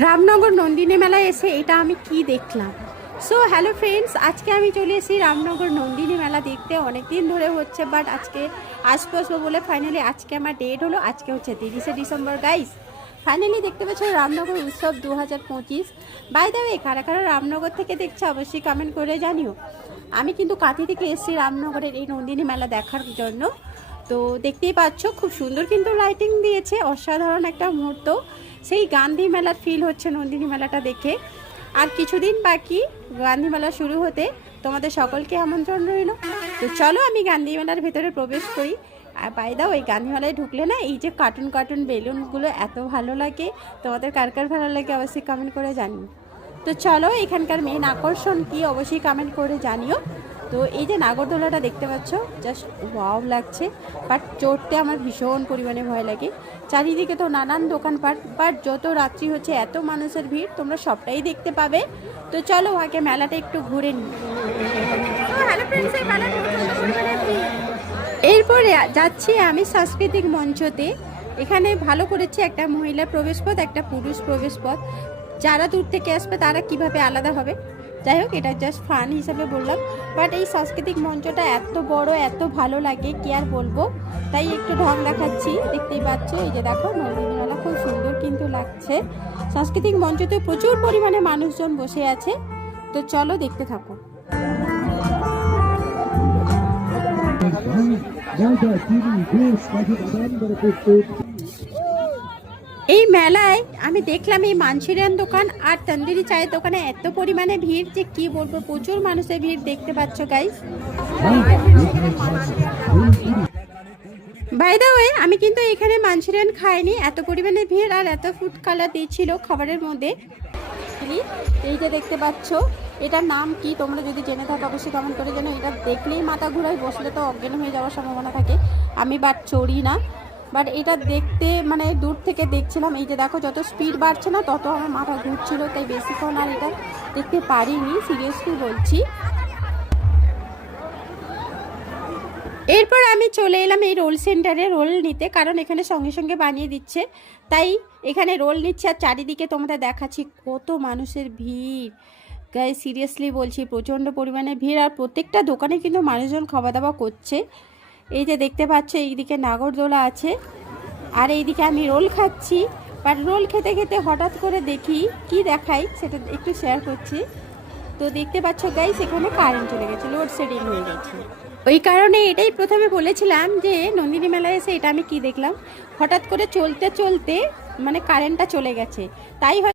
রামনগর নন্দিনী মেলায় এসে এটা আমি কি দেখলাম? সো হ্যালো ফ্রেন্ডস আজকে আমি চলে এসেছি রামনগর নন্দিনী মেলা দেখতে। অনেক দিন ধরে হচ্ছে বাট আজকে আসব আসব বলে ফাইনালি আজকে আমার ডেট হলো। আজকে হচ্ছে তিরিশে ডিসেম্বর গাইস ফাইনালি দেখতে পাচ্ছ রামনগর উৎসব দু হাজার পঁচিশ বাই দেবে কারা কারা রামনগর থেকে দেখছে অবশ্যই কমেন্ট করে জানিও। আমি কিন্তু কাঁথি থেকে এসেছি রামনগরের এই নন্দিনী মেলা দেখার জন্য। তো দেখতেই পাচ্ছ, খুব সুন্দর কিন্তু লাইটিং দিয়েছে, অসাধারণ একটা মুহূর্ত। সেই গান্ধী মেলার ফিল হচ্ছে নন্দিনী মেলাটা দেখে। আর কিছুদিন বাকি গান্ধী মেলা শুরু হতে তোমাদের সকলকে আমন্ত্রণ রইল। তো চলো আমি গান্ধী মেলার ভেতরে প্রবেশ করি। আর বাইদাও এই গান্ধী মেলায় ঢুকলে না, এই যে কার্টুন কার্টুন বেলুনগুলো এত ভালো লাগে। তোমাদের কার কার ভালো লাগে অবশ্যই কমেন্ট করে জানিও। তো চলো এখানকার মেন আকর্ষণ কি, অবশ্যই কমেন্ট করে জানিও। তো এই যে নাগরদোলাটা দেখতে পাচ্ছ জাস্ট ওয়াও লাগছে বাট চড়তে আমার ভীষণ পরিমাণে ভয় লাগে। চারিদিকে তো নানান দোকানপাট বাট যত রাত্রি হচ্ছে, এত মানুষের ভিড়, তোমরা সবটাই দেখতে পাবে। তো চলো আগে মেলাটা একটু ঘুরে নিই এরপরে যাচ্ছি আমি সাংস্কৃতিক মঞ্চতে। এখানে ভালো করেছে একটা মহিলা প্রবেশপথ, একটা পুরুষ প্রবেশপথ। যারা দূর থেকে আসবে, তারা কীভাবে আলাদা হবে? যাই হোক, এটা জাস্ট ফান হিসাবে বললাম। বাট এই সাংস্কৃতিক মঞ্চটা এত বড়, এত ভালো লাগে, কি আর বলব? তাই একটু ঢং দেখাচ্ছি, দেখতেই পাচ্ছ, এই যে দেখো নন্দিনী মেলা খুব সুন্দর কিন্তু লাগছে। সাংস্কৃতিক মঞ্চতে প্রচুর পরিমাণে মানুষজন বসে আছে, তো চলো দেখতে থাকো। Welche andere Befehl. এই মেলায় আমি দেখলাম এই মানসিরিয়ান দোকান আর তন্দুরি চায়ের দোকানে এত পরিমাণে ভিড় যে কি বলব, প্রচুর মানুষের ভিড় দেখতে পাচ্ছ গাইস বাই দ্য ওয়ে আমি কিন্তু এখানে মানসুরিয়ান খাইনি, এত পরিমাণে ভিড় আর এত ফুড কালার দিচ্ছিল খাবারের মধ্যে। এই যে দেখতে পাচ্ছ, এটার নাম কি তোমরা যদি জেনে থাকো, অবশ্যই কমেন্ট করে যেন এটা দেখলেই মাথা ঘুরায়, বসলে তো অজ্ঞান হয়ে যাওয়ার সম্ভাবনা থাকে। আমি বাট চড়ি না। বাট এটা দেখতে মানে দূর থেকে দেখছিলাম, এই যে দেখো যত স্পিড বাড়ছে না তত আমার মাথা ঘুরছিল, তাই বেশিক্ষণ আর এটা দেখতে পারিনি সিরিয়াসলি বলছি। এরপর আমি চলে এলাম এই রোল সেন্টারে রোল নিতে, কারণ এখানে সঙ্গে সঙ্গে বানিয়ে দিচ্ছে। তাই এখানে রোল নিচ্ছে আর চারিদিকে তোমাদের দেখাচ্ছি কত মানুষের ভিড়। গায়ে সিরিয়াসলি বলছি, প্রচণ্ড পরিমাণে ভিড় আর প্রত্যেকটা দোকানে কিন্তু মানুষজন খাওয়া দাওয়া করছে। এই যে দেখতে পাচ্ছ, এইদিকে নাগরদোলা আছে। আর এইদিকে আমি রোল খাচ্ছি। বাট রোল খেতে খেতে হঠাৎ করে দেখি, কি দেখাই সেটা একটু শেয়ার করছি। তো দেখতে পাচ্ছ গাইস এখানে কারেন্ট চলে গেছে লোডশেডিং হয়ে গেছে। ওই কারণে এটাই প্রথমে বলেছিলাম যে নন্দিনী মেলায় এসে এটা আমি কি দেখলাম? হঠাৎ করে চলতে চলতে মানে কারেন্টটা চলে গেছে। তাই